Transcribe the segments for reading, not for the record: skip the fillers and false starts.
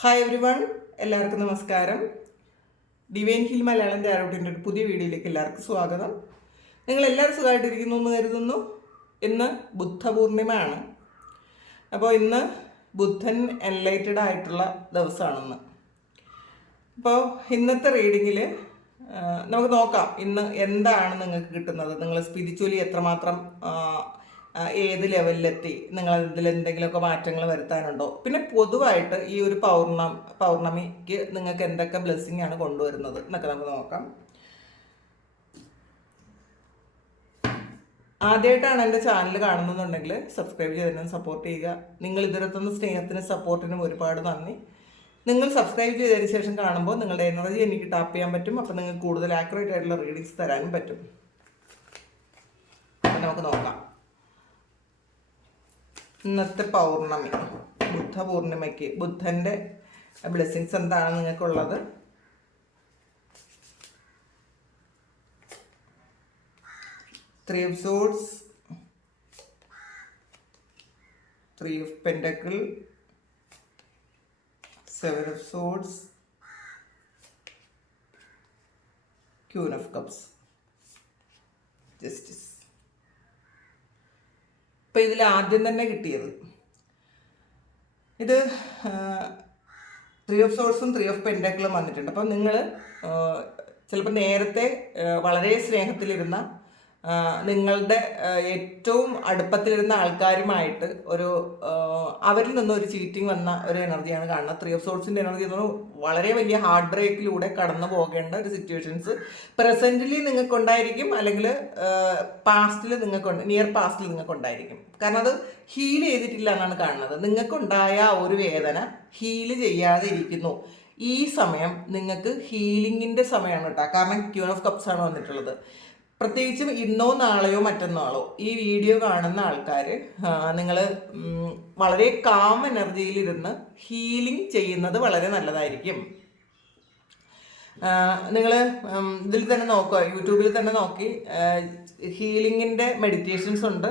Hi every one, എല്ലാവർക്കും നമസ്കാരം. Divine hill Malayalam ആരോട്ടിൻ്റെ ഒരു പുതിയ വീഡിയോയിലേക്ക് എല്ലാവർക്കും സ്വാഗതം. നിങ്ങളെല്ലാവരും സുഖമായിട്ടിരിക്കുന്നു എന്ന് കരുതുന്നു. ഇന്ന് ബുദ്ധപൂർണിമയാണ്. അപ്പോൾ ഇന്ന് ബുദ്ധൻ എൻലൈറ്റഡ് ആയിട്ടുള്ള ദിവസമാണെന്ന്. അപ്പോൾ ഇന്നത്തെ റീഡിങ്ങിൽ നമുക്ക് നോക്കാം ഇന്ന് എന്താണ് നിങ്ങൾക്ക് കിട്ടുന്നത്. നിങ്ങൾ സ്പിരിച്വലി എത്രമാത്രം ഏത് ലെവലിലെത്തി, നിങ്ങൾ ഇതിൽ എന്തെങ്കിലുമൊക്കെ മാറ്റങ്ങൾ വരുത്താനുണ്ടോ, പിന്നെ പൊതുവായിട്ട് ഈ ഒരു പൗർണമിക്ക് നിങ്ങൾക്ക് എന്തൊക്കെ ബ്ലെസ്സിങ് ആണ് കൊണ്ടുവരുന്നത് എന്നൊക്കെ നമുക്ക് നോക്കാം. ആദ്യമായിട്ടാണ് എൻ്റെ ചാനൽ കാണുന്നുണ്ടെങ്കിൽ സബ്സ്ക്രൈബ് ചെയ്തതിനും സപ്പോർട്ട് ചെയ്യുക. നിങ്ങൾ ഇതിലെത്തുന്ന സ്നേഹത്തിനും സപ്പോർട്ടിനും ഒരുപാട് നന്ദി. നിങ്ങൾ സബ്സ്ക്രൈബ് ചെയ്തതിന് ശേഷം കാണുമ്പോൾ നിങ്ങളുടെ എനർജി എനിക്ക് ടാപ്പ് ചെയ്യാൻ പറ്റും. അപ്പോൾ നിങ്ങൾക്ക് കൂടുതൽ ആക്യുറേറ്റ് ആയിട്ടുള്ള റീഡിങ്സ് തരാനും പറ്റും. അപ്പം നമുക്ക് നോക്കാം ഇന്നത്തെ പൗർണമി, ബുദ്ധപൂർണിമയ്ക്ക് ബുദ്ധൻ്റെ ബ്ലെസ്സിങ്സ് എന്താണ് നിങ്ങൾക്കുള്ളത്. Three of swords, three of pentacle, seven of swords, queen of cups, justice. ഇപ്പം ഇതിൽ ആദ്യം തന്നെ കിട്ടിയത് ഇത് ത്രീ ഓഫ് സോർഡ്സും ത്രീ ഓഫ് പെൻറ്റക്കിളും വന്നിട്ടുണ്ട്. അപ്പം നിങ്ങൾ ചിലപ്പോൾ നേരത്തെ വളരെ സ്നേഹത്തിലിരുന്ന നിങ്ങളുടെ ഏറ്റവും അടുപ്പത്തിലിരുന്ന ആൾക്കാരുമായിട്ട് ഒരു അവരിൽ നിന്നൊരു ചീറ്റിംഗ് വന്ന ഒരു എനർജിയാണ് കാണുന്നത്. ത്രീ ഓഫ് സോർഡ്സിൻ്റെ എനർജി എന്ന് പറഞ്ഞാൽ വളരെ വലിയ ഹാർട്ട് ബ്രേക്കിലൂടെ കടന്നു പോകേണ്ട ഒരു സിറ്റുവേഷൻസ് പ്രസൻറ്റിലി നിങ്ങൾക്കുണ്ടായിരിക്കും, അല്ലെങ്കിൽ പാസ്റ്റിൽ നിയർ പാസ്റ്റിൽ നിങ്ങൾക്കുണ്ടായിരിക്കും. കാരണം അത് ഹീൽ ചെയ്തിട്ടില്ല എന്നാണ് കാണുന്നത്. നിങ്ങൾക്കുണ്ടായ ഒരു വേദന ഹീൽ ചെയ്യാതെ ഇരിക്കുന്നു. ഈ സമയം നിങ്ങൾക്ക് ഹീലിങ്ങിൻ്റെ സമയമാണ് കേട്ടോ. കാരണം ക്യൂൻ ഓഫ് കപ്സ് ആണ് വന്നിട്ടുള്ളത്. പ്രത്യേകിച്ചും ഇന്നോ നാളെയോ മറ്റന്നാളോ ഈ വീഡിയോ കാണുന്ന ആൾക്കാർ നിങ്ങൾ വളരെ കാം എനർജിയിലിരുന്ന് ഹീലിംഗ് ചെയ്യുന്നത് വളരെ നല്ലതായിരിക്കും. നിങ്ങൾ ഇതിൽ തന്നെ നോക്കുക, യൂട്യൂബിൽ തന്നെ നോക്കി ഹീലിങ്ങിൻ്റെ മെഡിറ്റേഷൻസ് ഉണ്ട്.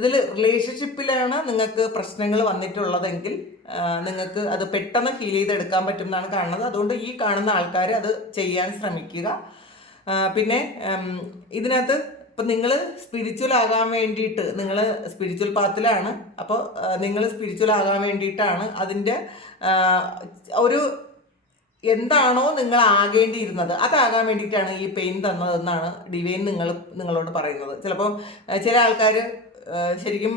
ഇതിൽ റിലേഷൻഷിപ്പിലാണ് നിങ്ങൾക്ക് പ്രശ്നങ്ങൾ വന്നിട്ടുള്ളതെങ്കിൽ നിങ്ങൾക്ക് അത് പെട്ടെന്ന് ഹീൽ ചെയ്തെടുക്കാൻ പറ്റും എന്നാണ് കാണുന്നത്. അതുകൊണ്ട് ഈ കാണുന്ന ആൾക്കാർ അത് ചെയ്യാൻ ശ്രമിക്കുക. പിന്നെ ഇതിനകത്ത് ഇപ്പം നിങ്ങൾ സ്പിരിച്വൽ ആകാൻ വേണ്ടിയിട്ട്, നിങ്ങൾ സ്പിരിച്വൽ പാത്തിലാണ്. അപ്പോൾ നിങ്ങൾ സ്പിരിച്വൽ ആകാൻ വേണ്ടിയിട്ടാണ് അതിൻ്റെ ഒരു എന്താണോ നിങ്ങൾ ആകേണ്ടിയിരുന്നത് അതാകാൻ വേണ്ടിയിട്ടാണ് ഈ പെയിൻ തന്നതെന്നാണ് ഡിവൈൻ നിങ്ങളോട് പറയുന്നത്. ചിലപ്പോൾ ചില ആൾക്കാർ ശരിക്കും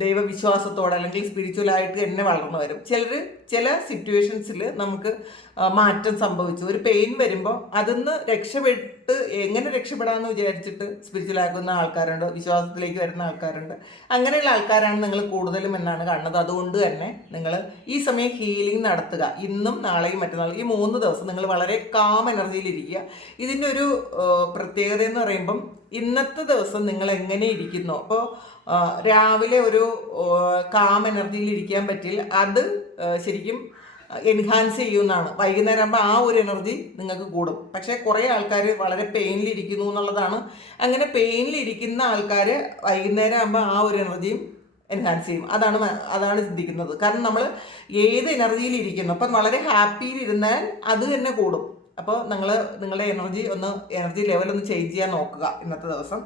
ദൈവവിശ്വാസത്തോടെ അല്ലെങ്കിൽ സ്പിരിച്വലായിട്ട് തന്നെ വളർന്നു വരും. ചില സിറ്റുവേഷൻസിൽ നമുക്ക് മാറ്റം സംഭവിച്ചു, ഒരു പെയിൻ വരുമ്പോൾ അതിന്ന് എങ്ങനെ രക്ഷപ്പെടാമെന്ന് വിചാരിച്ചിട്ട് സ്പിരിച്വലാക്കുന്ന ആൾക്കാരുണ്ട്, വിശ്വാസത്തിലേക്ക് വരുന്ന ആൾക്കാരുണ്ട്. അങ്ങനെയുള്ള ആൾക്കാരാണ് നിങ്ങൾ കൂടുതലും എന്നാണ് കാണുന്നത്. അതുകൊണ്ട് തന്നെ നിങ്ങൾ ഈ സമയം ഹീലിംഗ് നടത്തുക. ഇന്നും നാളെയും മറ്റന്നാളും ഈ 3 ദിവസം നിങ്ങൾ വളരെ കാം എനർജിയിലിരിക്കുക. ഇതിൻ്റെ ഒരു പ്രത്യേകത എന്ന് പറയുമ്പം ഇന്നത്തെ ദിവസം നിങ്ങൾ എങ്ങനെ ഇരിക്കുന്നു. അപ്പോൾ രാവിലെ ഒരു കാം എനർജിയിൽ ഇരിക്കാൻ പറ്റില്ല, അത് ശരിക്കും എൻഹാൻസ് ചെയ്യുന്നതാണ്. വൈകുന്നേരം ആകുമ്പോൾ ആ ഒരു എനർജി നിങ്ങൾക്ക് കൂടും. പക്ഷേ കുറേ ആൾക്കാർ വളരെ പെയിനിലിരിക്കുന്നു എന്നുള്ളതാണ്. അങ്ങനെ പെയിനിലിരിക്കുന്ന ആൾക്കാർ വൈകുന്നേരം ആകുമ്പോൾ ആ ഒരു എനർജിയും എൻഹാൻസ് ചെയ്യും. അതാണ് ചിന്തിക്കുന്നത്. കാരണം നമ്മൾ ഏത് എനർജിയിൽ ഇരിക്കുന്നു, അപ്പം വളരെ ഹാപ്പിയിലിരുന്നാൽ അത് തന്നെ കൂടും. അപ്പോൾ നിങ്ങളുടെ എനർജി ലെവൽ ഒന്ന് ചേഞ്ച് ചെയ്യാൻ നോക്കുക ഇന്നത്തെ ദിവസം.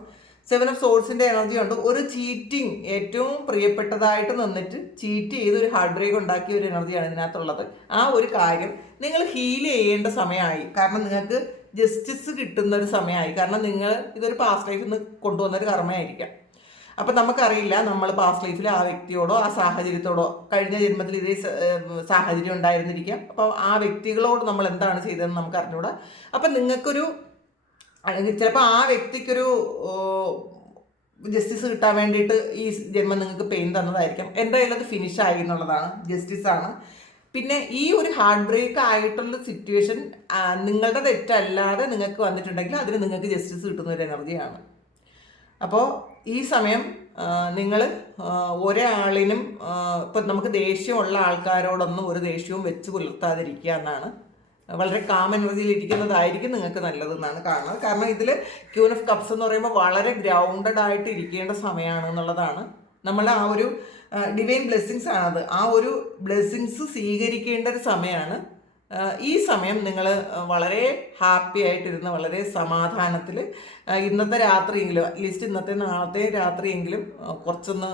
7 ഓഫ് സോഴ്സിൻ്റെ എനർജി ഉണ്ട്. ഒരു ചീറ്റിംഗ്, ഏറ്റവും പ്രിയപ്പെട്ടതായിട്ട് നിന്നിട്ട് ചീറ്റ് ചെയ്ത് ഒരു ഹാർട്ട് ബ്രേക്ക് ഉണ്ടാക്കിയ ഒരു എനർജിയാണ് ഇതിനകത്തുള്ളത്. ആ ഒരു കാര്യം നിങ്ങൾ ഹീൽ ചെയ്യേണ്ട സമയമായി. കാരണം നിങ്ങൾക്ക് ജസ്റ്റിസ് കിട്ടുന്ന ഒരു സമയമായി. കാരണം നിങ്ങൾ ഇതൊരു പാസ്റ്റ് ലൈഫിൽ നിന്ന് കൊണ്ടുവന്നൊരു കർമ്മയായിരിക്കാം. അപ്പം നമുക്കറിയില്ല നമ്മൾ പാസ്റ്റ് ലൈഫിൽ ആ വ്യക്തിയോടോ ആ സാഹചര്യത്തോടോ കഴിഞ്ഞ ജന്മത്തിൽ ഇതേ സാഹചര്യം ഉണ്ടായിരുന്നിരിക്കാം. അപ്പോൾ ആ വ്യക്തികളോട് നമ്മൾ എന്താണ് ചെയ്തതെന്ന് നമുക്ക് അറിഞ്ഞൂടാ. അപ്പം നിങ്ങൾക്കൊരു ചിലപ്പോൾ ആ വ്യക്തിക്കൊരു ജസ്റ്റിസ് കിട്ടാൻ വേണ്ടിയിട്ട് ഈ ജന്മം നിങ്ങൾക്ക് പെയിൻ തന്നതായിരിക്കും. എന്തായാലും അത് ഫിനിഷായി എന്നുള്ളതാണ്, ജസ്റ്റിസാണ്. പിന്നെ ഈ ഒരു ഹാർട്ട് ബ്രേക്ക് ആയിട്ടുള്ള സിറ്റുവേഷൻ നിങ്ങളുടെ തെറ്റല്ലാതെ നിങ്ങൾക്ക് വന്നിട്ടുണ്ടെങ്കിൽ അതിന് നിങ്ങൾക്ക് ജസ്റ്റിസ് കിട്ടുന്ന ഒരു എനർജിയാണ്. അപ്പോൾ ഈ സമയം നിങ്ങൾ ഒരാളിനും ഇപ്പം നമുക്ക് ദേഷ്യമുള്ള ആൾക്കാരോടൊന്നും ഒരു ദേഷ്യവും വെച്ച് പുലർത്താതിരിക്കുക എന്നാണ്. വളരെ കാം എനർജിയിൽ ഇരിക്കുന്നതായിരിക്കും നിങ്ങൾക്ക് നല്ലതെന്നാണ് കാണുന്നത്. കാരണം ഇതിൽ ക്യൂൻ ഓഫ് കപ്സ് എന്ന് പറയുമ്പോൾ വളരെ ഗ്രൗണ്ടഡ് ആയിട്ട് ഇരിക്കേണ്ട സമയമാണ് എന്നുള്ളതാണ്. നമ്മൾ ആ ഒരു ഡിവൈൻ ബ്ലെസ്സിങ്സ് ആണത്. ആ ഒരു ബ്ലെസ്സിങ്സ് സ്വീകരിക്കേണ്ട ഒരു സമയമാണ്. ഈ സമയം നിങ്ങൾ വളരെ ഹാപ്പി ആയിട്ടിരുന്ന് വളരെ സമാധാനത്തിൽ ഇന്നത്തെ രാത്രിയെങ്കിലും അറ്റ്ലീസ്റ്റ് ഇന്നത്തെ നാളത്തെ രാത്രിയെങ്കിലും കുറച്ചൊന്ന്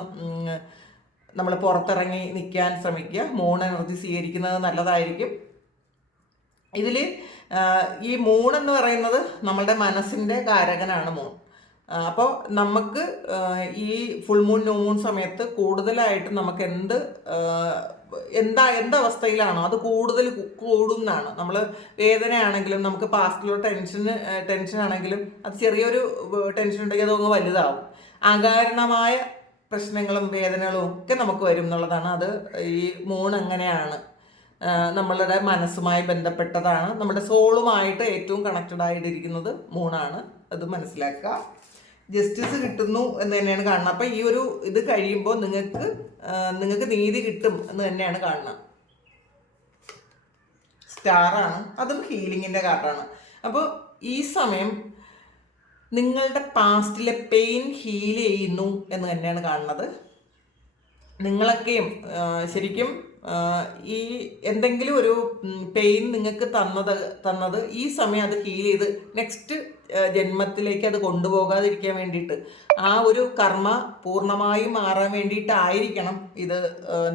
നമ്മൾ പുറത്തിറങ്ങി നിൽക്കാൻ ശ്രമിക്കുക. മൂൺ എനർജി സ്വീകരിക്കുന്നത് നല്ലതായിരിക്കും. ഇതിൽ ഈ മൂൺ എന്ന് പറയുന്നത് നമ്മളുടെ മനസ്സിൻ്റെ കാരകനാണ് മൂൺ. അപ്പോൾ നമുക്ക് ഈ ഫുൾ മൂൺ ന്യൂ മൂൺ സമയത്ത് കൂടുതലായിട്ട് നമുക്ക് എന്തവസ്ഥയിലാണോ അത് കൂടുതൽ കൂടുന്നതാണ്. നമ്മൾ വേദനയാണെങ്കിലും നമുക്ക് പാസ്റ്റിലുള്ള ടെൻഷൻ ആണെങ്കിലും അത് ചെറിയൊരു ടെൻഷൻ ഉണ്ടെങ്കിൽ അതങ്ങ് വലുതാവും. അകാരണമായ പ്രശ്നങ്ങളും വേദനകളും ഒക്കെ നമുക്ക് വരും എന്നുള്ളതാണ്. അത് ഈ മൂൺ എങ്ങനെയാണ് നമ്മളുടെ മനസ്സുമായി ബന്ധപ്പെട്ടതാണ്. നമ്മുടെ സോളുമായിട്ട് ഏറ്റവും കണക്റ്റഡ് ആയിട്ടിരിക്കുന്നത് മൂണാണ്. അത് മനസ്സിലാക്കുക. ജസ്റ്റിസ് കിട്ടുന്നു എന്ന് തന്നെയാണ് കാണുന്നത്. അപ്പം ഈ ഒരു ഇത് കഴിയുമ്പോൾ നിങ്ങൾക്ക് നീതി കിട്ടും എന്ന് തന്നെയാണ് കാണുന്നത്. സ്റ്റാറാണ്, അതും ഹീലിങ്ങിൻ്റെ കാർഡാണ്. അപ്പോൾ ഈ സമയം നിങ്ങളുടെ പാസ്റ്റിലെ പെയിൻ ഹീൽ ചെയ്യുന്നു എന്ന് തന്നെയാണ് കാണുന്നത്. നിങ്ങളൊക്കെയും ശരിക്കും ഈ എന്തെങ്കിലും ഒരു പെയിൻ നിങ്ങൾക്ക് തന്നത് ഈ സമയം അത് ഹീൽ ചെയ്ത് നെക്സ്റ്റ് ജന്മത്തിലേക്ക് അത് കൊണ്ടുപോകാതിരിക്കാൻ വേണ്ടിയിട്ട് ആ ഒരു കർമ്മ പൂർണ്ണമായും മാറാൻ വേണ്ടിയിട്ടായിരിക്കണം ഇത്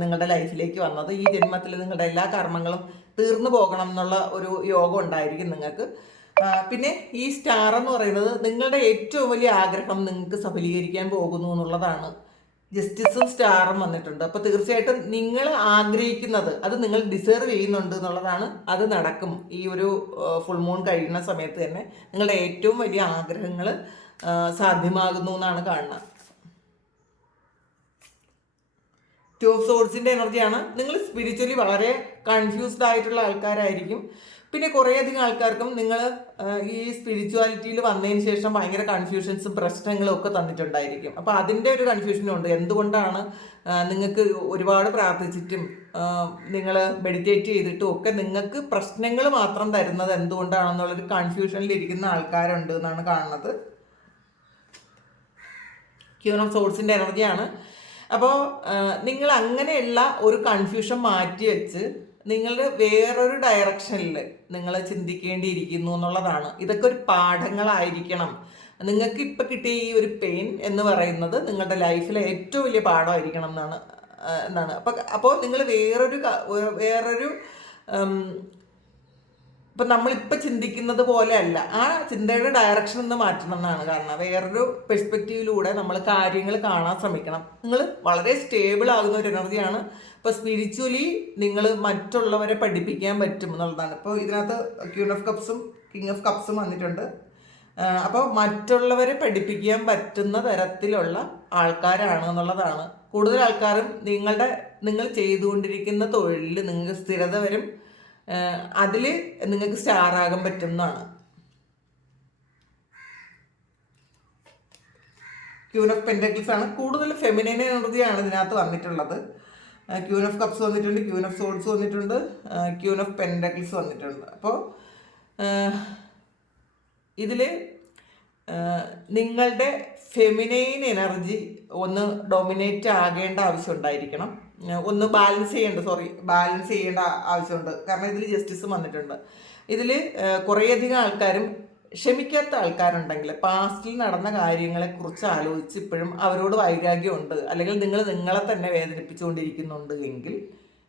നിങ്ങളുടെ ലൈഫിലേക്ക് വന്നത്. ഈ ജന്മത്തിൽ നിങ്ങളുടെ എല്ലാ കർമ്മങ്ങളും തീർന്നു പോകണം എന്നുള്ള ഒരു യോഗം ഉണ്ടായിരിക്കും നിങ്ങൾക്ക്. പിന്നെ ഈ സ്റ്റാർ എന്ന് പറയുന്നത് നിങ്ങളുടെ ഏറ്റവും വലിയ ആഗ്രഹം നിങ്ങൾക്ക് സഫലീകരിക്കാൻ പോകുന്നു എന്നുള്ളതാണ്. ജസ്റ്റിസും സ്റ്റാറും വന്നിട്ടുണ്ട്. അപ്പോൾ തീർച്ചയായിട്ടും നിങ്ങൾ ആഗ്രഹിക്കുന്നത് അത് നിങ്ങൾ ഡിസേർവ് ചെയ്യുന്നുണ്ട് എന്നുള്ളതാണ്. അത് നടക്കും. ഈ ഒരു ഫുൾ മൂൺ കഴിയുന്ന സമയത്ത് തന്നെ നിങ്ങളുടെ ഏറ്റവും വലിയ ആഗ്രഹങ്ങൾ സാധ്യമാകുന്നു എന്നാണ് കാണുന്നത്. ടു ഓഫ് സോർഡ്സിൻ്റെ എനർജിയാണ്. നിങ്ങൾ സ്പിരിച്വലി വളരെ കൺഫ്യൂസ്ഡ് ആയിട്ടുള്ള ആൾക്കാരായിരിക്കും. പിന്നെ കുറേയധികം ആൾക്കാർക്കും നിങ്ങൾ ഈ സ്പിരിച്വാലിറ്റിയിൽ വന്നതിന് ശേഷം ഭയങ്കര കൺഫ്യൂഷൻസും പ്രശ്നങ്ങളും ഒക്കെ തന്നിട്ടുണ്ടായിരിക്കും. അപ്പോൾ അതിൻ്റെ ഒരു കൺഫ്യൂഷനും ഉണ്ട്. എന്തുകൊണ്ടാണ് നിങ്ങൾക്ക് ഒരുപാട് പ്രാർത്ഥിച്ചിട്ടും നിങ്ങൾ മെഡിറ്റേറ്റ് ചെയ്തിട്ടും ഒക്കെ നിങ്ങൾക്ക് പ്രശ്നങ്ങൾ മാത്രം തരുന്നത് എന്തുകൊണ്ടാണെന്നുള്ളൊരു കൺഫ്യൂഷനിലിരിക്കുന്ന ആൾക്കാരുണ്ട് എന്നാണ് കാണുന്നത്. ക്യൂൻ ഓഫ് സോർഡ്സിൻ്റെ എനർജിയാണ്. അപ്പോൾ നിങ്ങൾ അങ്ങനെയുള്ള ഒരു കൺഫ്യൂഷൻ മാറ്റി വെച്ച് നിങ്ങളുടെ വേറൊരു ഡയറക്ഷനിൽ നിങ്ങൾ ചിന്തിക്കേണ്ടിയിരിക്കുന്നു എന്നുള്ളതാണ്. ഇതൊക്കെ ഒരു പാഠങ്ങളായിരിക്കണം. നിങ്ങൾക്ക് ഇപ്പം കിട്ടിയ ഈ ഒരു പെയിൻ എന്ന് പറയുന്നത് നിങ്ങളുടെ ലൈഫിലെ ഏറ്റവും വലിയ പാഠമായിരിക്കണം എന്നാണ്. അപ്പോൾ നിങ്ങൾ വേറൊരു ഇപ്പം നമ്മളിപ്പോൾ ചിന്തിക്കുന്നത് പോലെ അല്ല, ആ ചിന്തയുടെ ഡയറക്ഷൻ ഒന്ന് മാറ്റണം എന്നാണ്. കാരണം വേറൊരു പെർസ്പെക്റ്റീവിലൂടെ നമ്മൾ കാര്യങ്ങൾ കാണാൻ ശ്രമിക്കണം. നിങ്ങൾ വളരെ സ്റ്റേബിൾ ആകുന്ന ഒരു എനർജിയാണ്. ഇപ്പോൾ സ്പിരിച്വലി നിങ്ങൾ മറ്റുള്ളവരെ പഠിപ്പിക്കാൻ പറ്റും എന്നുള്ളതാണ്. ഇപ്പോൾ ഇതിനകത്ത് ക്യൂൻ ഓഫ് കപ്സും കിങ് ഓഫ് കപ്സും വന്നിട്ടുണ്ട്. അപ്പോൾ മറ്റുള്ളവരെ പഠിപ്പിക്കാൻ പറ്റുന്ന തരത്തിലുള്ള ആൾക്കാരാണ് എന്നുള്ളതാണ്. കൂടുതൽ ആൾക്കാരും നിങ്ങൾ ചെയ്തുകൊണ്ടിരിക്കുന്ന തൊഴിലിൽ നിങ്ങൾക്ക് സ്ഥിരത വരും. അതിൽ നിങ്ങൾക്ക് സ്റ്റാർ ആകാൻ പറ്റും എന്നാണ്. ക്യൂൻ ഓഫ് പെൻറ്റക്കിൾസ് ആണ്. കൂടുതൽ ഫെമിനൈൻ എനർജിയാണ് ഇതിനകത്ത് വന്നിട്ടുള്ളത്. ക്യൂൻ ഓഫ് കപ്സ് വന്നിട്ടുണ്ട്, ക്യൂൻ ഓഫ് സോൾസ് വന്നിട്ടുണ്ട്, ക്യൂൻ ഓഫ് പെൻറ്റക്കിൾസ് വന്നിട്ടുണ്ട്. അപ്പോൾ ഇതിൽ നിങ്ങളുടെ ഫെമിനൈൻ എനർജി ഒന്ന് ഡൊമിനേറ്റ് ആകേണ്ട ആവശ്യം ഉണ്ടായിരിക്കണം. ഒന്ന് ബാലൻസ് ചെയ്യേണ്ട ആവശ്യമുണ്ട്. കാരണം ഇതിൽ ജസ്റ്റിസും വന്നിട്ടുണ്ട്. ഇതിൽ കുറേയധികം ആൾക്കാരും ക്ഷമിക്കാത്ത ആൾക്കാരുണ്ടെങ്കിൽ പാസ്റ്റിൽ നടന്ന കാര്യങ്ങളെക്കുറിച്ച് ആലോചിച്ച് ഇപ്പോഴും അവരോട് വൈരാഗ്യമുണ്ട്, അല്ലെങ്കിൽ നിങ്ങളെ തന്നെ വേദനിപ്പിച്ചുകൊണ്ടിരിക്കുന്നുണ്ട് എങ്കിൽ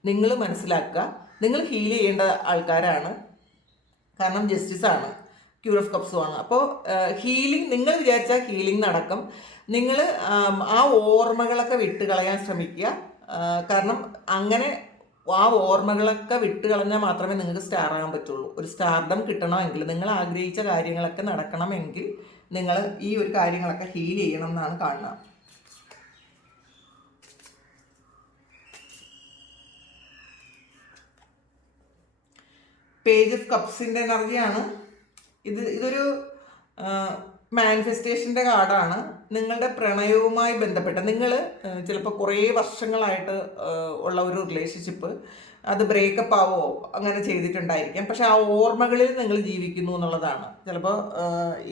നിങ്ങൾ മനസ്സിലാക്കുക, നിങ്ങൾ ഹീൽ ചെയ്യേണ്ട ആൾക്കാരാണ്. കാരണം ജസ്റ്റിസാണ്, ക്യൂർ ഓഫ് കപ്സുമാണ്. അപ്പോൾ ഹീലിംഗ് നിങ്ങൾ വിചാരിച്ചാൽ ഹീലിംഗ് നടക്കും. നിങ്ങൾ ആ ഓർമ്മകളൊക്കെ വിട്ടുകളയാൻ ശ്രമിക്കുക. കാരണം അങ്ങനെ ആ ഓർമ്മകളൊക്കെ വിട്ടുകളഞ്ഞാൽ മാത്രമേ നിങ്ങൾക്ക് സ്റ്റാർ ആകാൻ പറ്റുള്ളൂ. ഒരു സ്റ്റാർഡം കിട്ടണമെങ്കിൽ, നിങ്ങൾ ആഗ്രഹിച്ച കാര്യങ്ങളൊക്കെ നടക്കണമെങ്കിൽ നിങ്ങൾ ഈ ഒരു കാര്യങ്ങളൊക്കെ ഹീൽ ചെയ്യണം എന്നാണ് കാണുന്നത്. പേജ് ഓഫ് കപ്സിൻ്റെ എനർജിയാണ്. ഇതൊരു മാനിഫെസ്റ്റേഷൻ്റെ കാർഡാണ്. നിങ്ങളുടെ പ്രണയവുമായി ബന്ധപ്പെട്ട നിങ്ങൾ ചിലപ്പോൾ കുറേ വർഷങ്ങളായിട്ട് ഉള്ള ഒരു റിലേഷൻഷിപ്പ് അത് ബ്രേക്കപ്പ് ആവോ അങ്ങനെ ചെയ്തിട്ടുണ്ടായിരിക്കാം. പക്ഷെ ആ ഓർമ്മകളിൽ നിങ്ങൾ ജീവിക്കുന്നു എന്നുള്ളതാണ്. ചിലപ്പോൾ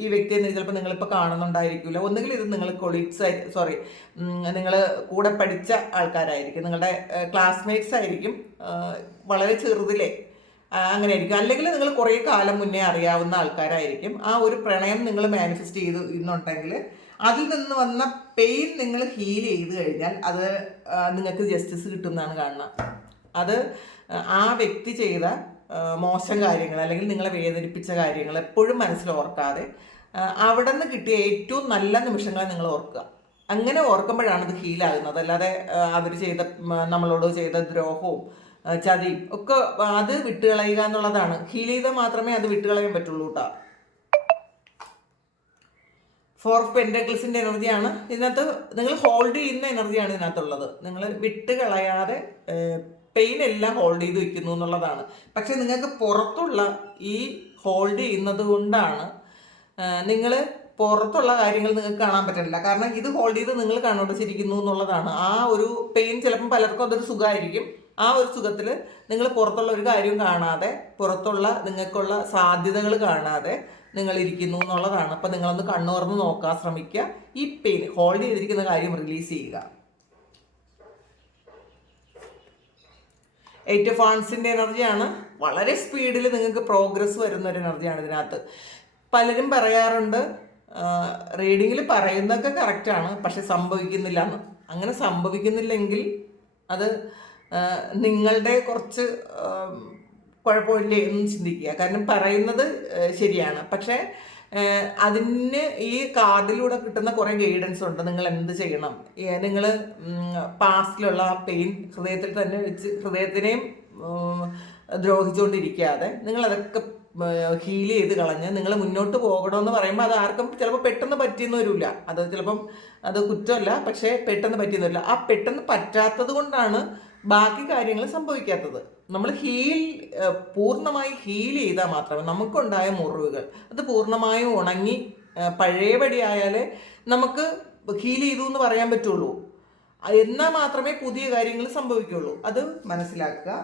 ഈ വ്യക്തിയെ ചിലപ്പോൾ നിങ്ങളിപ്പോൾ കാണുന്നുണ്ടായിരിക്കില്ല. ഒന്നുകിൽ ഇത് നിങ്ങൾ കൊളീഗ്സ് നിങ്ങൾ കൂടെ പഠിച്ച ആൾക്കാരായിരിക്കും, നിങ്ങളുടെ ക്ലാസ്മേറ്റ്സ് ആയിരിക്കും, വളരെ ചെറുതിലെ അങ്ങനെ ആയിരിക്കും. അല്ലെങ്കിൽ നിങ്ങൾ കുറേ കാലം മുന്നേ അറിയാവുന്ന ആൾക്കാരായിരിക്കും. ആ ഒരു പ്രണയം നിങ്ങൾ മാനിഫെസ്റ്റ് ചെയ്ത് എന്നുണ്ടെങ്കിൽ അതിൽ നിന്ന് വന്ന പെയിൻ നിങ്ങൾ ഹീൽ ചെയ്ത് കഴിഞ്ഞാൽ അത് നിങ്ങൾക്ക് ജസ്റ്റിസ് കിട്ടുമെന്നാണ് കാണുന്നത്. അത് ആ വ്യക്തി ചെയ്ത മോശം കാര്യങ്ങൾ അല്ലെങ്കിൽ നിങ്ങളെ വേദനിപ്പിച്ച കാര്യങ്ങൾ എപ്പോഴും മനസ്സിൽ ഓർക്കാതെ അവിടെ നിന്ന് കിട്ടിയ ഏറ്റവും നല്ല നിമിഷങ്ങളെ നിങ്ങൾ ഓർക്കുക. അങ്ങനെ ഓർക്കുമ്പോഴാണ് ഇത് ഹീലാകുന്നത്. അല്ലാതെ അവർ ചെയ്ത നമ്മളോട് ചെയ്ത ദ്രോഹവും ചതിയും ഒക്കെ അത് വിട്ടുകളയുക എന്നുള്ളതാണ്. ഹീൽ ചെയ്താൽ മാത്രമേ അത് വിട്ടുകളയാൻ പറ്റുള്ളൂ കേട്ടോ. 4 ഓഫ് പെൻറ്റക്കിൾസിൻ്റെ എനർജിയാണ് ഇതിനകത്ത്. നിങ്ങൾ ഹോൾഡ് ചെയ്യുന്ന എനർജിയാണ് ഇതിനകത്തുള്ളത്. നിങ്ങൾ വിട്ടുകളയാതെ പെയിൻ എല്ലാം ഹോൾഡ് ചെയ്ത് വെക്കുന്നു എന്നുള്ളതാണ്. പക്ഷെ നിങ്ങൾക്ക് പുറത്തുള്ള ഈ ഹോൾഡ് ചെയ്യുന്നത് കൊണ്ടാണ് നിങ്ങൾ പുറത്തുള്ള കാര്യങ്ങൾ നിങ്ങൾക്ക് കാണാൻ പറ്റില്ല. കാരണം ഇത് ഹോൾഡ് ചെയ്ത് നിങ്ങൾ കണ്ണോടിച്ചിരിക്കുന്നു എന്നുള്ളതാണ്. ആ ഒരു പെയിൻ ചിലപ്പം പലർക്കും അതൊരു സുഖമായിരിക്കും. ആ ഒരു സുഖത്തിൽ നിങ്ങൾ പുറത്തുള്ള ഒരു കാര്യവും കാണാതെ, പുറത്തുള്ള നിങ്ങൾക്കുള്ള സാധ്യതകൾ കാണാതെ നിങ്ങൾ ഇരിക്കുന്നു എന്നുള്ളതാണ്. അപ്പം നിങ്ങളൊന്ന് കണ്ണു തുറന്ന് നോക്കാൻ ശ്രമിക്കുക. ഈ പെയിൻ ഹോൾഡ് ചെയ്തിരിക്കുന്ന കാര്യം റിലീസ് ചെയ്യുക. 8 ഓഫ് വാൻഡ്സിൻ്റെ എനർജിയാണ്. വളരെ സ്പീഡിൽ നിങ്ങൾക്ക് പ്രോഗ്രസ് വരുന്ന ഒരു എനർജിയാണ് ഇതിനകത്ത്. പലരും പറയാറുണ്ട് റീഡിങ്ങിൽ പറയുന്നതൊക്കെ കറക്റ്റാണ്, പക്ഷെ സംഭവിക്കുന്നില്ല എന്ന്. അങ്ങനെ സംഭവിക്കുന്നില്ലെങ്കിൽ അത് നിങ്ങളുടെ കുറച്ച് കുഴപ്പമില്ലേ എന്ന് ചിന്തിക്കുക. കാരണം പറയുന്നത് ശരിയാണ്, പക്ഷേ അതിന് ഈ കാർഡിലൂടെ കിട്ടുന്ന കുറേ ഗൈഡൻസ് ഉണ്ട്. നിങ്ങൾ എന്ത് ചെയ്യണം, നിങ്ങൾ പാസ്റ്റിലുള്ള പെയിൻ ഹൃദയത്തിൽ തന്നെ വെച്ച് ഹൃദയത്തിനെയും ദ്രോഹിച്ചുകൊണ്ടിരിക്കാതെ നിങ്ങളതൊക്കെ ഹീൽ ചെയ്ത് കളഞ്ഞ് നിങ്ങൾ മുന്നോട്ട് പോകണമെന്ന് പറയുമ്പോൾ അത് ആർക്കും ചിലപ്പോൾ പെട്ടെന്ന് പറ്റിയെന്ന് വരില്ല. അത് ചിലപ്പം അത് കുറ്റമല്ല, പക്ഷേ പെട്ടെന്ന് പറ്റിയെന്ന് വരില്ല. ആ പെട്ടെന്ന് പറ്റാത്തത് കൊണ്ടാണ് ബാക്കി കാര്യങ്ങൾ സംഭവിക്കാത്തത്. നമ്മൾ പൂർണ്ണമായി ഹീൽ ചെയ്താൽ മാത്രമേ നമുക്കുണ്ടായ മുറിവുകൾ അത് പൂർണ്ണമായും ഉണങ്ങി പഴയപടി ആയാലേ നമുക്ക് ഹീൽ ചെയ്തു എന്ന് പറയാൻ പറ്റുള്ളൂ. എന്നാൽ മാത്രമേ പുതിയ കാര്യങ്ങൾ സംഭവിക്കുള്ളൂ. അത് മനസ്സിലാക്കുക.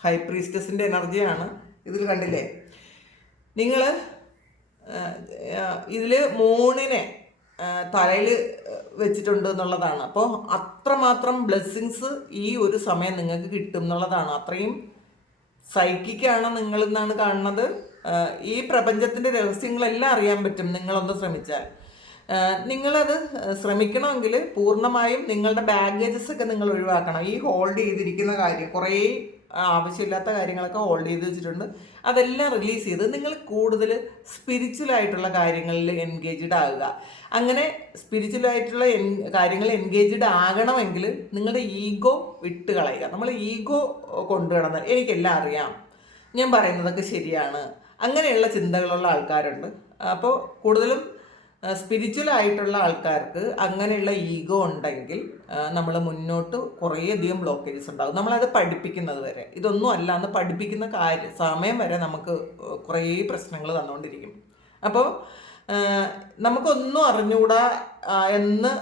ഹൈ പ്രീസ്റ്റസിൻ്റെ എനർജിയാണ് ഇതിൽ. കണ്ടില്ലേ, നിങ്ങൾ ഇതിൽ മൂണിനെ തലയിൽ വെച്ചിട്ടുണ്ട് എന്നുള്ളതാണ്. അപ്പോൾ അത്രമാത്രം ബ്ലെസ്സിങ്സ് ഈ ഒരു സമയം നിങ്ങൾക്ക് കിട്ടും എന്നുള്ളതാണ്. അത്രയും സൈക്കിക്കാണ് നിങ്ങളെന്നാണ് കാണുന്നത്. ഈ പ്രപഞ്ചത്തിൻ്റെ രഹസ്യങ്ങളെല്ലാം അറിയാൻ പറ്റും നിങ്ങളൊന്ന് ശ്രമിച്ചാൽ. നിങ്ങളത് ശ്രമിക്കണമെങ്കിൽ പൂർണ്ണമായും നിങ്ങളുടെ ബാഗേജസ് ഒക്കെ നിങ്ങൾ ഒഴിവാക്കണം. ഈ ഹോൾഡ് ചെയ്തിരിക്കുന്ന കാര്യം, കുറേ ആവശ്യമില്ലാത്ത കാര്യങ്ങളൊക്കെ ഹോൾഡ് ചെയ്ത് വെച്ചിട്ടുണ്ട്, അതെല്ലാം റിലീസ് ചെയ്ത് നിങ്ങൾ കൂടുതൽ സ്പിരിച്വലായിട്ടുള്ള കാര്യങ്ങളിൽ എൻഗേജ്ഡ് ആകുക. അങ്ങനെ സ്പിരിച്വലായിട്ടുള്ള കാര്യങ്ങൾ എൻഗേജ്ഡ് ആകണമെങ്കിൽ നിങ്ങളുടെ ഈഗോ വിട്ട് കളയുക. നമ്മൾ ഈഗോ കൊണ്ടുകിടന്ന് എനിക്കെല്ലാം അറിയാം, ഞാൻ പറയുന്നതൊക്കെ ശരിയാണ്, അങ്ങനെയുള്ള ചിന്തകളുള്ള ആൾക്കാരുണ്ട്. അപ്പോൾ കൂടുതലും സ്പിരിച്വൽ ആയിട്ടുള്ള ആൾക്കാർക്ക് അങ്ങനെയുള്ള ഈഗോ ഉണ്ടെങ്കിൽ നമ്മൾ മുന്നോട്ട് കുറേയധികം ബ്ലോക്കേജസ് ഉണ്ടാകും. നമ്മളത് പഠിപ്പിക്കുന്നത് വരെ, ഇതൊന്നും അല്ല എന്ന് പഠിപ്പിക്കുന്ന സമയം വരെ നമുക്ക് കുറേ പ്രശ്നങ്ങൾ തന്നുകൊണ്ടിരിക്കും. അപ്പോൾ നമുക്കൊന്നും അറിഞ്ഞുകൂടാ എന്ന്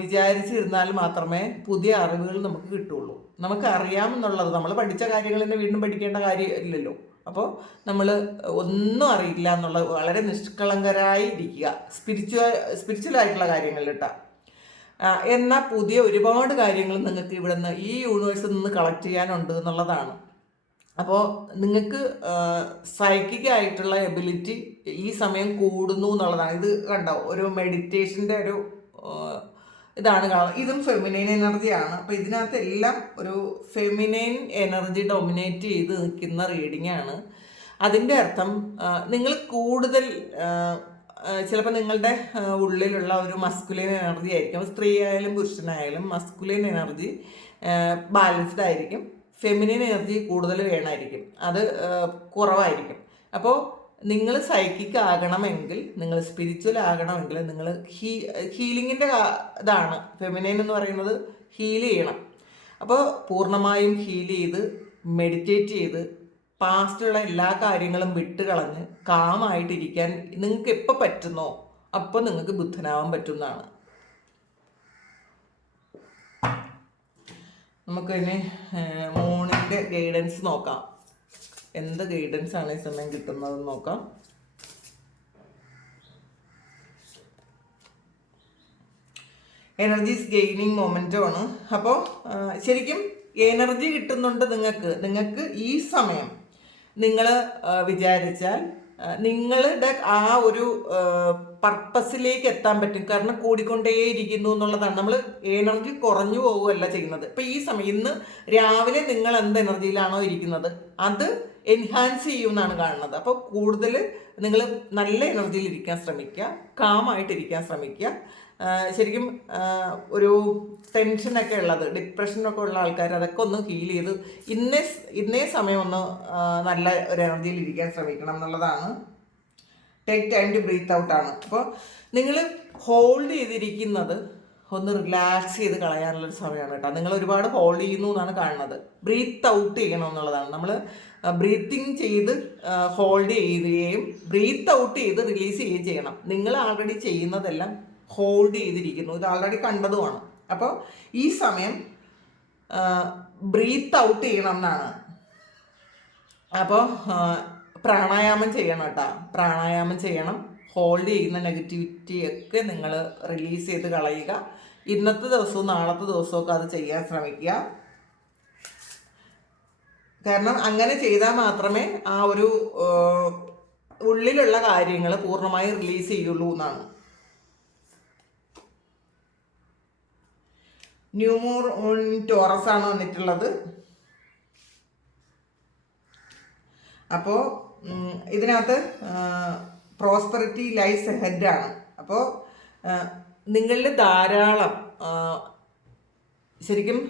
വിചാരിച്ചിരുന്നാൽ മാത്രമേ പുതിയ അറിവുകൾ നമുക്ക് കിട്ടുള്ളൂ. നമുക്കറിയാമെന്നുള്ളത്, നമ്മൾ പഠിച്ച കാര്യങ്ങൾ തന്നെ വീണ്ടും പഠിക്കേണ്ട കാര്യമില്ലല്ലോ. അപ്പോൾ നമ്മൾ ഒന്നും അറിയില്ല എന്നുള്ളത് വളരെ നിഷ്കളങ്കരായി ഇരിക്കുക, സ്പിരിച്വലായിട്ടുള്ള കാര്യങ്ങളിൽ കേട്ടോ. എന്നാൽ പുതിയ ഒരുപാട് കാര്യങ്ങൾ നിങ്ങൾക്ക് ഇവിടെ നിന്ന് ഈ യൂണിവേഴ്സിൽ നിന്ന് കളക്ട് ചെയ്യാനുണ്ട് എന്നുള്ളതാണ്. അപ്പോൾ നിങ്ങൾക്ക് സൈക്കിക് ആയിട്ടുള്ള എബിലിറ്റി ഈ സമയം കൂടുന്നു എന്നുള്ളതാണ്. ഇത് കണ്ടോ, ഒരു മെഡിറ്റേഷൻ്റെ ഒരു ഇതാണ് കാണുന്നത്. ഇതും ഫെമിനൈൻ എനർജിയാണ്. അപ്പോൾ ഇതിനകത്ത് എല്ലാം ഒരു ഫെമിനൈൻ എനർജി ഡൊമിനേറ്റ് ചെയ്ത് നിൽക്കുന്ന റീഡിംഗ് ആണ്. അതിൻ്റെ അർത്ഥം നിങ്ങൾ കൂടുതൽ ചിലപ്പോൾ നിങ്ങളുടെ ഉള്ളിലുള്ള ഒരു മസ്കുലിൻ എനർജി ആയിരിക്കും. സ്ത്രീ ആയാലും പുരുഷനായാലും മസ്കുലിൻ എനർജി ബാലൻസ്ഡ് ആയിരിക്കും, ഫെമിനിൻ എനർജി കൂടുതൽ വേണമായിരിക്കും, അത് കുറവായിരിക്കും. അപ്പോൾ നിങ്ങൾ സൈക്കിക് ആകണമെങ്കിൽ, നിങ്ങൾ സ്പിരിച്വൽ ആകണമെങ്കിൽ നിങ്ങൾ ഹീലിങ്ങിൻ്റെ ഇതാണ് ഫെമിനൈൻ എന്ന് പറയുന്നത്. ഹീൽ ചെയ്യണം. അപ്പോൾ പൂർണ്ണമായും ഹീൽ ചെയ്ത് മെഡിറ്റേറ്റ് ചെയ്ത് പാസ്റ്റുള്ള എല്ലാ കാര്യങ്ങളും വിട്ട് കളഞ്ഞ് കാമായിട്ടിരിക്കാൻ നിങ്ങൾക്ക് എപ്പോൾ പറ്റുന്നോ അപ്പോൾ നിങ്ങൾക്ക് ബുദ്ധനാവാൻ പറ്റുന്നതാണ്. നമുക്ക് ഇനി മൂണിൻ്റെ ഗൈഡൻസ് നോക്കാം. എന്ത് ഗൈഡൻസ് ആണ് ഈ സമയം കിട്ടുന്നതെന്ന് നോക്കാം. എനർജീസ് ഗെയിനിങ് മൊമെൻറ്റം ആണ്. അപ്പോൾ ശരിക്കും എനർജി കിട്ടുന്നുണ്ട് നിങ്ങൾക്ക് ഈ സമയം. നിങ്ങൾ വിചാരിച്ചാൽ നിങ്ങളുടെ ആ ഒരു പർപ്പസിലേക്ക് എത്താൻ പറ്റും. കാരണം കൂടിക്കൊണ്ടേയിരിക്കുന്നു എന്നുള്ളതാണ്. നമ്മൾ എനർജി കുറഞ്ഞു പോവുകയല്ല ചെയ്യുന്നത്. ഇപ്പം ഈ സമയം ഇന്ന് രാവിലെ നിങ്ങൾ എന്ത് എനർജിയിലാണോ ഇരിക്കുന്നത് അത് എൻഹാൻസ് ചെയ്യുമെന്നാണ് കാണുന്നത്. അപ്പോൾ കൂടുതൽ നിങ്ങൾ നല്ല എനർജിയിൽ ഇരിക്കാൻ ശ്രമിക്കുക, കാമായിട്ടിരിക്കാൻ ശ്രമിക്കുക. ശരിക്കും ഒരു ടെൻഷനൊക്കെ ഉള്ളത്, ഡിപ്രഷനൊക്കെ ഉള്ള ആൾക്കാർ അതൊക്കെ ഒന്ന് ഹീൽ ചെയ്ത് ഇന്നേ സമയം ഒന്ന് നല്ല ഒരു എനർജിയിൽ ഇരിക്കാൻ ശ്രമിക്കണം എന്നുള്ളതാണ്. ടേക്ക് ടൈം ടു ബ്രീത്ത് ഔട്ടാണ്. അപ്പോൾ നിങ്ങൾ ഹോൾഡ് ചെയ്തിരിക്കുന്നത് ഒന്ന് റിലാക്സ് ചെയ്ത് കളയാനുള്ളൊരു സമയമാണ് കേട്ടോ. നിങ്ങൾ ഒരുപാട് ഹോൾഡ് ചെയ്യുന്നു എന്നാണ് കാണുന്നത്. ബ്രീത്ത് ഔട്ട് ചെയ്യണം എന്നുള്ളതാണ്. നമ്മൾ ബ്രീത്തിങ് ചെയ്ത് ഹോൾഡ് ചെയ്യുകയും ബ്രീത്ത് ഔട്ട് ചെയ്ത് റിലീസ് ചെയ്യുകയും ചെയ്യണം. നിങ്ങൾ ആൾറെഡി ചെയ്യുന്നതെല്ലാം ഹോൾഡ് ചെയ്തിരിക്കുന്നു, ഇത് ആൾറെഡി കണ്ടതുമാണ്. അപ്പോൾ ഈ സമയം ബ്രീത്ത് ഔട്ട് ചെയ്യണം എന്നാണ്. അപ്പോൾ പ്രാണായാമം ചെയ്യണം കേട്ടോ. പ്രാണായാമം ചെയ്യണം. ഹോൾഡ് ചെയ്യുന്ന നെഗറ്റിവിറ്റി ഒക്കെ നിങ്ങൾ റിലീസ് ചെയ്ത് കളയുക. ഇന്നത്തെ ദിവസവും നാളത്തെ ദിവസമൊക്കെ അത് ചെയ്യാൻ ശ്രമിക്കുക. കാരണം അങ്ങനെ ചെയ്താൽ മാത്രമേ ആ ഒരു ഉള്ളിലുള്ള കാര്യങ്ങൾ പൂർണ്ണമായി റിലീസ് ചെയ്യുള്ളൂ എന്നാണ്. ന്യൂ മൂൺ ടോറസ് ആണ് വന്നിട്ടുള്ളത്. അപ്പോൾ ഇതിനകത്ത് പ്രോസ്പെറിറ്റി ലൈസ് ഹെഡ് ആണ്. അപ്പോൾ നിങ്ങളിൽ ധാരാളം ശരിക്കും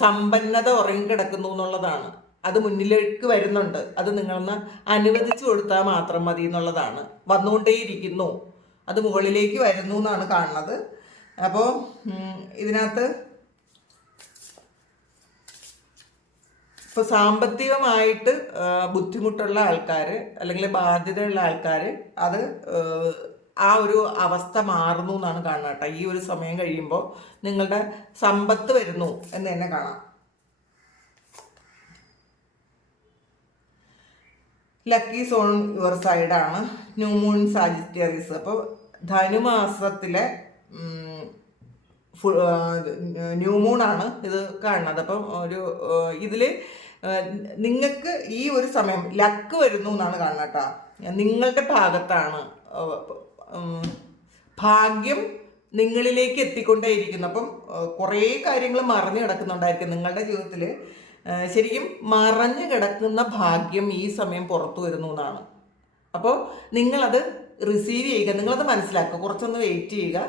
സമ്പന്നത ഉറങ്ങിക്കിടക്കുന്നു എന്നുള്ളതാണ്. അത് മുന്നിലേക്ക് വരുന്നുണ്ട്. അത് നിങ്ങളൊന്ന് അനുവദിച്ചു കൊടുത്താൽ മാത്രം മതി എന്നുള്ളതാണ്. വന്നുകൊണ്ടേയിരിക്കുന്നു, അത് മുകളിലേക്ക് വരുന്നു എന്നാണ് കാണുന്നത്. അപ്പോൾ ഇതിനകത്ത് ഇപ്പോൾ സാമ്പത്തികമായിട്ട് ബുദ്ധിമുട്ടുള്ള ആൾക്കാർ അല്ലെങ്കിൽ ബാധ്യതയുള്ള ആൾക്കാർ അത് ആ ഒരു അവസ്ഥ മാറുന്നു എന്നാണ് കാണുന്നത് കേട്ടോ. ഈ ഒരു സമയം കഴിയുമ്പോൾ നിങ്ങളുടെ സമ്പത്ത് വരുന്നു എന്ന് തന്നെ കാണാം. ലക്കി സോൺ യുവർ സൈഡാണ്. New moon Sagittarius. അപ്പോൾ ധനുമാസത്തിലെ ന്യൂ മൂണാണ് ഇത് കാണുന്നത്. അപ്പം ഒരു ഇതിൽ നിങ്ങൾക്ക് ഈ ഒരു സമയം ലക്ക് വരുന്നു എന്നാണ് കാണുന്നത് കേട്ടോ. നിങ്ങളുടെ ഭാഗത്താണ് ഭാഗ്യം നിങ്ങളിലേക്ക് എത്തിക്കൊണ്ടേയിരിക്കുന്നു. അപ്പം കുറേ കാര്യങ്ങൾ മറഞ്ഞു കിടക്കുന്നുണ്ടായിരിക്കും നിങ്ങളുടെ ജീവിതത്തിൽ. ശരിക്കും മറഞ്ഞു കിടക്കുന്ന ഭാഗ്യം ഈ സമയം പുറത്തു വരുന്നു എന്നാണ്. അപ്പോൾ നിങ്ങളത് റിസീവ് ചെയ്യുക, നിങ്ങളത് മനസ്സിലാക്കുക, കുറച്ചൊന്ന് വെയിറ്റ് ചെയ്യുക.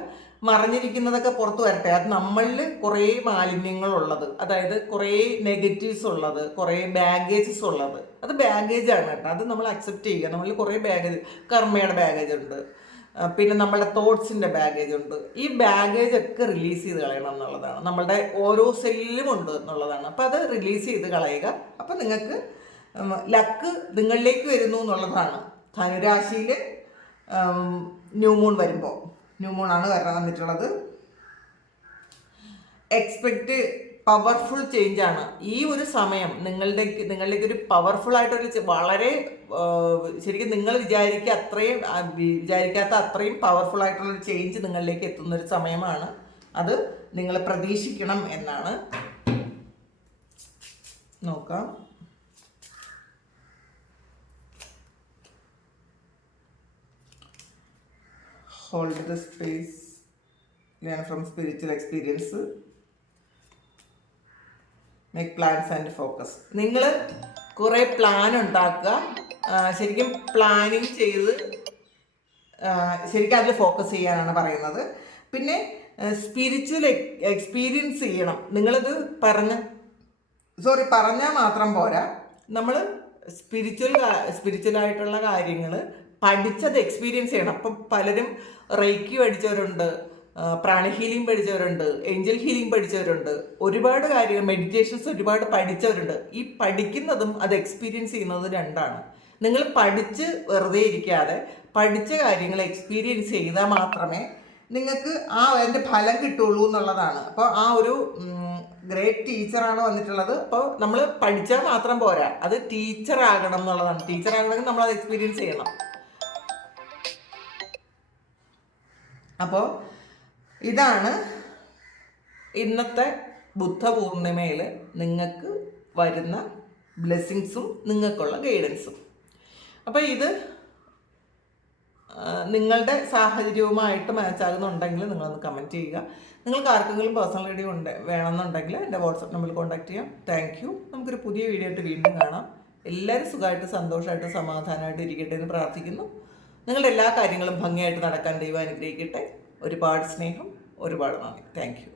മറഞ്ഞിരിക്കുന്നതൊക്കെ പുറത്ത് വരട്ടെ. അത് നമ്മളിൽ കുറേ മാലിന്യങ്ങളുള്ളത്, അതായത് കുറേ നെഗറ്റീവ്സ് ഉള്ളത്, കുറേ ബാഗേജസ് ഉള്ളത്, അത് ബാഗേജാണ് കേട്ടോ. അത് നമ്മൾ അക്സെപ്റ്റ് ചെയ്യുക. നമ്മളിൽ കുറേ ബാഗേജ്, കർമ്മയുടെ ബാഗേജ് ഉണ്ട്, പിന്നെ നമ്മളുടെ തോട്ട്സിൻ്റെ ബാഗേജ് ഉണ്ട്. ഈ ബാഗേജ് ഒക്കെ റിലീസ് ചെയ്ത് കളയണം എന്നുള്ളതാണ്. നമ്മളുടെ ഓരോ സെല്ലും ഉണ്ട് എന്നുള്ളതാണ്. അപ്പോൾ അത് റിലീസ് ചെയ്ത് കളയുക. അപ്പോൾ നിങ്ങൾക്ക് ലക്ക് നിങ്ങളിലേക്ക് വരുന്നു എന്നുള്ളതാണ്. ധനുരാശിയിൽ ന്യൂ മൂൺ വരുമ്പോൾ, ന്യൂ മൂൺ ആണ് വന്നിട്ടുള്ളത്. എക്സ്പെക്റ്റ് പവർഫുൾ ചേഞ്ച് ആണ് ഈ ഒരു സമയം. നിങ്ങളിലേക്ക് ഒരു പവർഫുൾ ആയിട്ടൊരു വളരെ ശരിക്കും നിങ്ങൾ വിചാരിക്കാത്ത അത്രയും പവർഫുൾ ആയിട്ടുള്ളൊരു ചേഞ്ച് നിങ്ങളിലേക്ക് എത്തുന്നൊരു സമയമാണ്. അത് നിങ്ങൾ പ്രതീക്ഷിക്കണം എന്നാണ്. നോക്കാം. Hold the space, learn from spiritual experience, make plans and focus. നിങ്ങൾ കുറേ പ്ലാൻ ഉണ്ടാക്കുക. ശരിക്കും പ്ലാനിങ് ചെയ്ത് ശരിക്കും അതിൽ ഫോക്കസ് ചെയ്യാനാണ് പറയുന്നത്. പിന്നെ സ്പിരിച്വൽ എക്സ്പീരിയൻസ് ചെയ്യണം. നിങ്ങളിത് പറഞ്ഞാൽ മാത്രം പോരാ. നമ്മൾ സ്പിരിച്വലായിട്ടുള്ള കാര്യങ്ങൾ പഠിച്ചത് എക്സ്പീരിയൻസ് ചെയ്യണം. അപ്പം പലരും റേക്കി പഠിച്ചവരുണ്ട്, പ്രാണി ഹീലിംഗ് പഠിച്ചവരുണ്ട്, ഏഞ്ചൽ ഹീലിംഗ് പഠിച്ചവരുണ്ട്, ഒരുപാട് കാര്യങ്ങൾ മെഡിറ്റേഷൻസ് ഒരുപാട് പഠിച്ചവരുണ്ട്. ഈ പഠിക്കുന്നതും അത് എക്സ്പീരിയൻസ് ചെയ്യുന്നതും രണ്ടാണ്. നിങ്ങൾ പഠിച്ച് വെറുതെ ഇരിക്കാതെ പഠിച്ച കാര്യങ്ങൾ എക്സ്പീരിയൻസ് ചെയ്താൽ മാത്രമേ നിങ്ങൾക്ക് അതിൻ്റെ ഫലം കിട്ടുള്ളൂ എന്നുള്ളതാണ്. അപ്പോൾ ആ ഒരു ഗ്രേറ്റ് ടീച്ചറാണ് വന്നിട്ടുള്ളത്. അപ്പോൾ നമ്മൾ പഠിച്ചാൽ മാത്രം പോരാ, അത് ടീച്ചർ ആകണം എന്നുള്ളതാണ്. ടീച്ചർ ആകണമെങ്കിൽ നമ്മളത് എക്സ്പീരിയൻസ് ചെയ്യണം. അപ്പോൾ ഇതാണ് ഇന്നത്തെ ബുദ്ധപൂർണിമയിൽ നിങ്ങൾക്ക് വരുന്ന ബ്ലെസ്സിങ്സും നിങ്ങൾക്കുള്ള ഗൈഡൻസും. അപ്പോൾ ഇത് നിങ്ങളുടെ സാഹചര്യവുമായിട്ട് മാച്ചാകുന്നുണ്ടെങ്കിൽ നിങ്ങളൊന്ന് കമൻറ്റ് ചെയ്യുക. നിങ്ങൾക്ക് ആർക്കെങ്കിലും പേഴ്സണൽ റീഡിംഗ് വേണമെന്നുണ്ടെങ്കിൽ എൻ്റെ വാട്സപ്പ് നമ്പറിൽ കോൺടാക്ട് ചെയ്യാം. Thank you. നമുക്കൊരു പുതിയ വീഡിയോ ആയിട്ട് വീണ്ടും കാണാം. എല്ലാവരും സുഖമായിട്ട് സന്തോഷമായിട്ട് സമാധാനമായിട്ട് ഇരിക്കട്ടെ എന്ന് പ്രാർത്ഥിക്കുന്നു. നിങ്ങളുടെ എല്ലാ കാര്യങ്ങളും ഭംഗിയായിട്ട് നടക്കാൻ ദൈവം അനുഗ്രഹിക്കട്ടെ. ഒരുപാട് സ്നേഹം, ഒരുപാട് നന്ദി. Thank you.